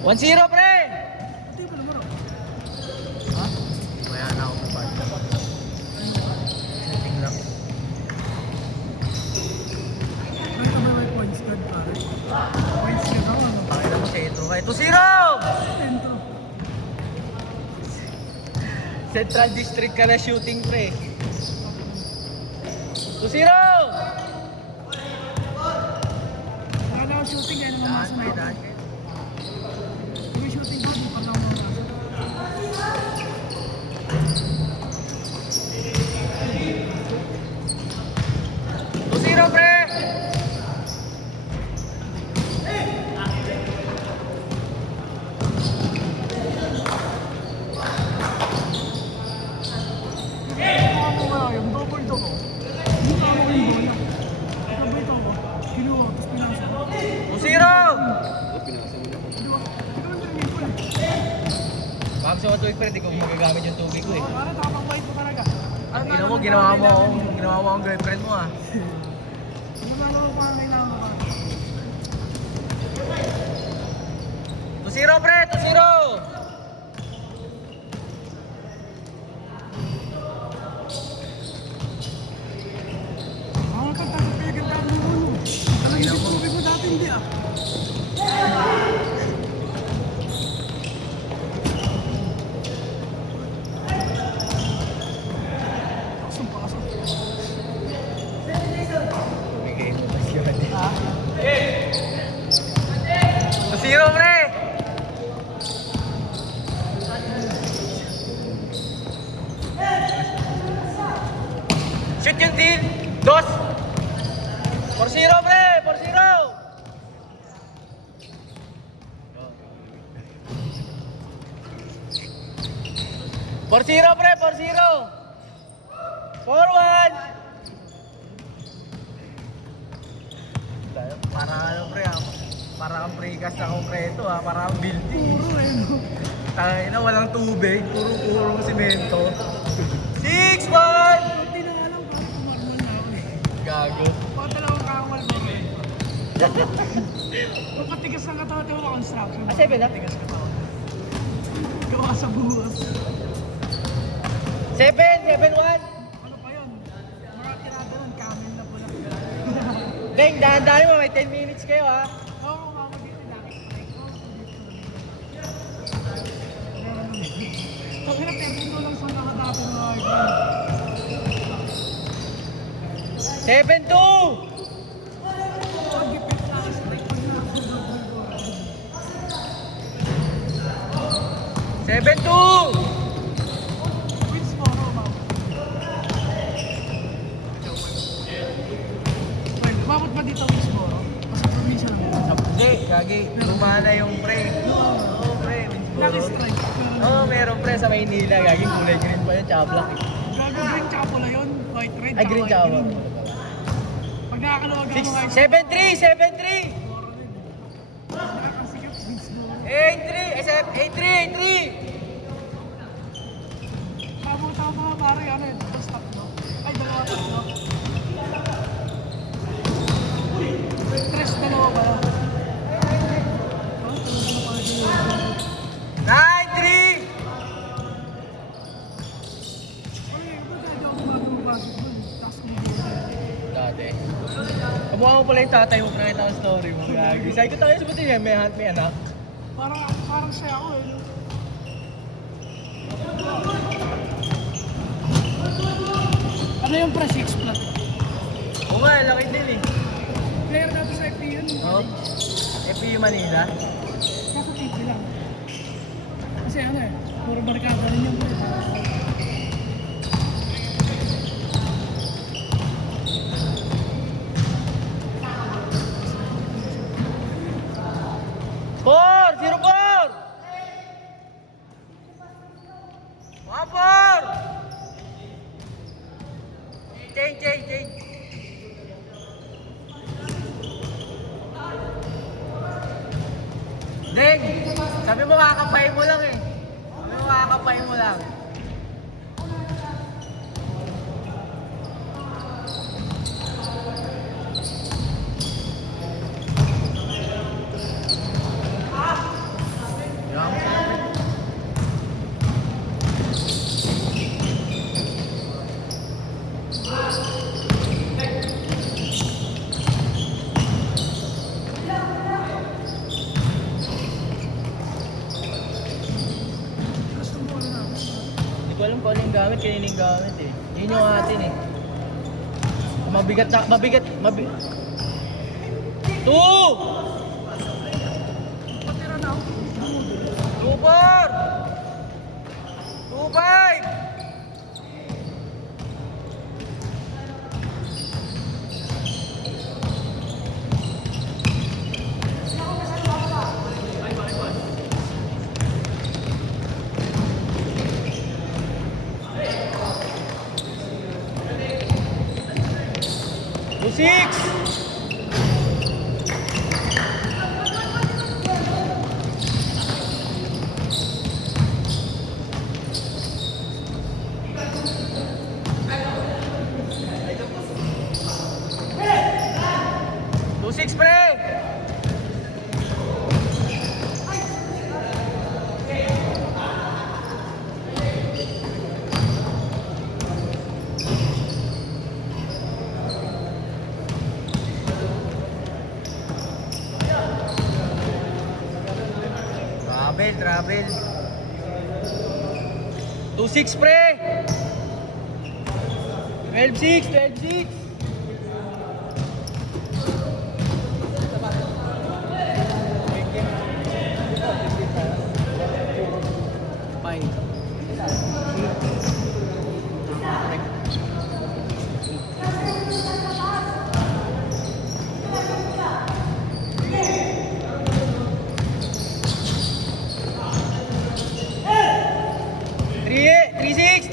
1-0 pre! Hindi pa naman. Ha? Maya na ako pa. Shooting lang. May kabay points card pare. Points card ako ano. Pakita mo sa ito kayo. 2-0! Entro. Central District ka na shooting pre. 2-0! Akala ko shooting kaya naman mas may daan. Yung shooting ko, di pa lang mamasok. Pre! Yung double to ko. Hindi ko ako yung bola. Double to ko. Kinuha, tapos pinasa. 2-0! Diba? Ikaw ang training ko eh. Bakit sa tubig pre, di ko magagamit yung tubig ko eh. Parang tapang bait mo talaga. Ginawa mo akong girlfriend mo ah. Ginawa ko parang kailangan mo pa. 2-0 pre, 2-0! Ako pagtasok kayo ganda mo ulo. Alam niyo yung tubig mo dati hindi ah. Pasok. Bigay mo ba siya? 2-0 pre! Shoot yung team! 2! 4-0 pre! 4-0! Por 0 pre, por 0. Forward. Para ano pre, para kang precast na konkreto ha, para kang building. Puro eh no. Tangina, walang tubig, puro semento. 6-1! Hindi na alam kung kumarmal na ako eh. Gago. Baka dalawang kawal mo. Mapatigas ang katawan ko na construction. 7 na? Mapatigas katawan. Gawa sa buwas. 7-1! Ano pa yun? Mga tirada nun, camel na pula. Deng, dahan-dahan mo, may 10 minutes kayo ha. Oo, mama dito laki. Pag hinapin ko lang sa nakadapin mo. 7-2! Pag-ipit na sa strike pag nakapagod. 7-2! Wins mo, Roma. Well, umabot ba dito wins mo? Kasi probinsya naman. Hindi, gagi. Lumana yung pre. Oo, pre. Lucky strike. Oo, meron pre sa Maynila. Gagi, kulay green pa yun, tsaka black eh. Gago green tsaka pula yun. White red Ay, green tsaka white black. Pag nakakaluwag ka mga 7-3! 7-3! nakakasikip wins mo. 8-3! Tama mga pare, ano yun? Tapos tatlo. Ay, dalawa tatlo. Tres, dalawa ba? Oh, talaga na pala din. 9-3! Ay, ba't hindi ako gumagawang dun? Tapos kumigil. Dati. Kamukha mo pala yung tatay mo, nakita ko story mo. Gagi. Sabi ko tayo sa buti niya, may anak. Parang siya ako eh. No? Ano yung pre 6 flat? Oo nga, laki din eh. Player natin sa FP yun. Oo. FPU Manila. Kaso TP lang. Kasi ano eh, puro barkada rin yung pre. Four! 0-4! 1-4! Change. Deng! Sabi mo kakapain mo lang eh. Sabi mo kakapain mo lang. alam kung ano yung gamit, kanina yung gamit eh. Yun yung atin eh. Mabigat na, mabigat. Two! Patira na ako. 2-4! 2-5! Two six! Two six, pre! Travel. 2-6 pre. 12-6, 12-6. Three six,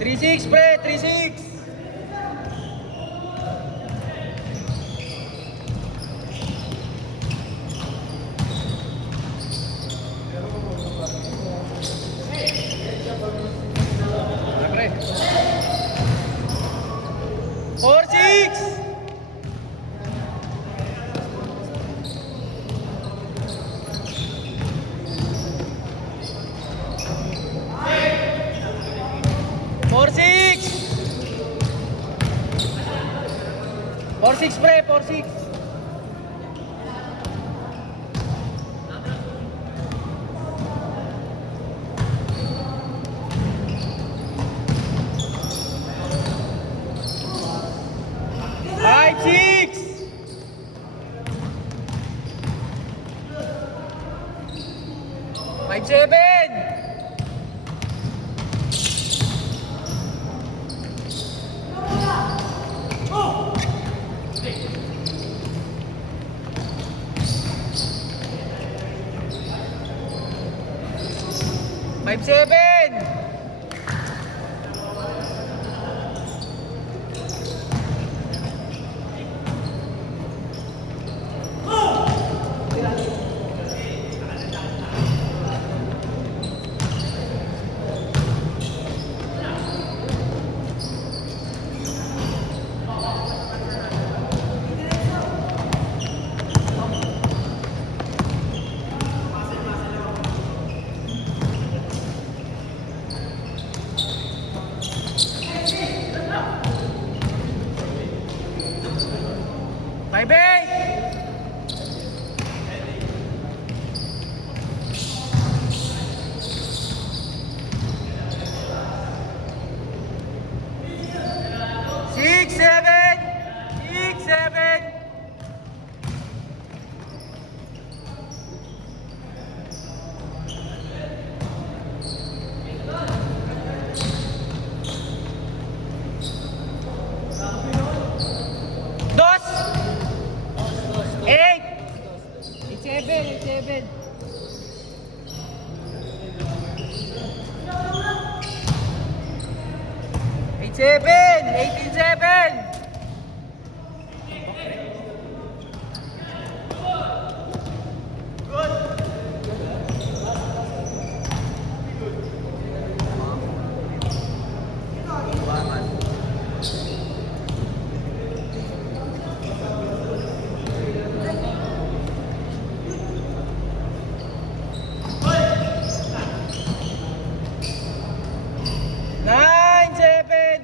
3-6 pre, 3-6. Pre. 4-6. Four six pre, 4-6. Five six. 5-7. Five seven. Five eight. Six seven. 6-7. Dos. 8. 8-7. 18-7. Nine, 7.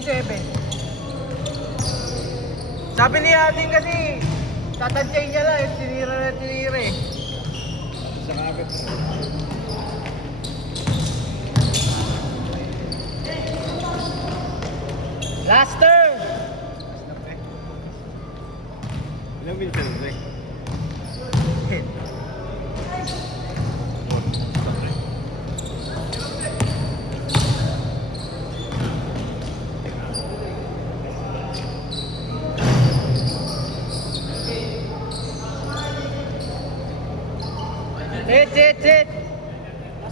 19-7. Sabi ni Ading kasi, tatansya niya lang, tinira na tinira eh. Sa agad. Last turn! Ilang minsan ba eh? Hit, hit, hit!